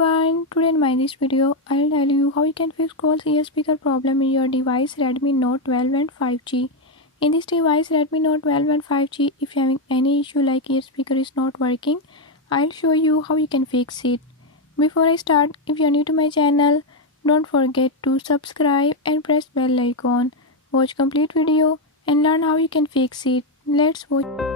everyone, today in this video I'll tell you how you can fix Call's ear speaker problem in your device Redmi Note 12 and 5G. In this device Redmi Note 12 and 5G, if you're having any issue like ear speaker is not working, I'll show you how you can fix it. Before I start, if you're new to my channel, don't forget to subscribe and press bell icon. Watch complete video and learn how you can fix it. Let's watch.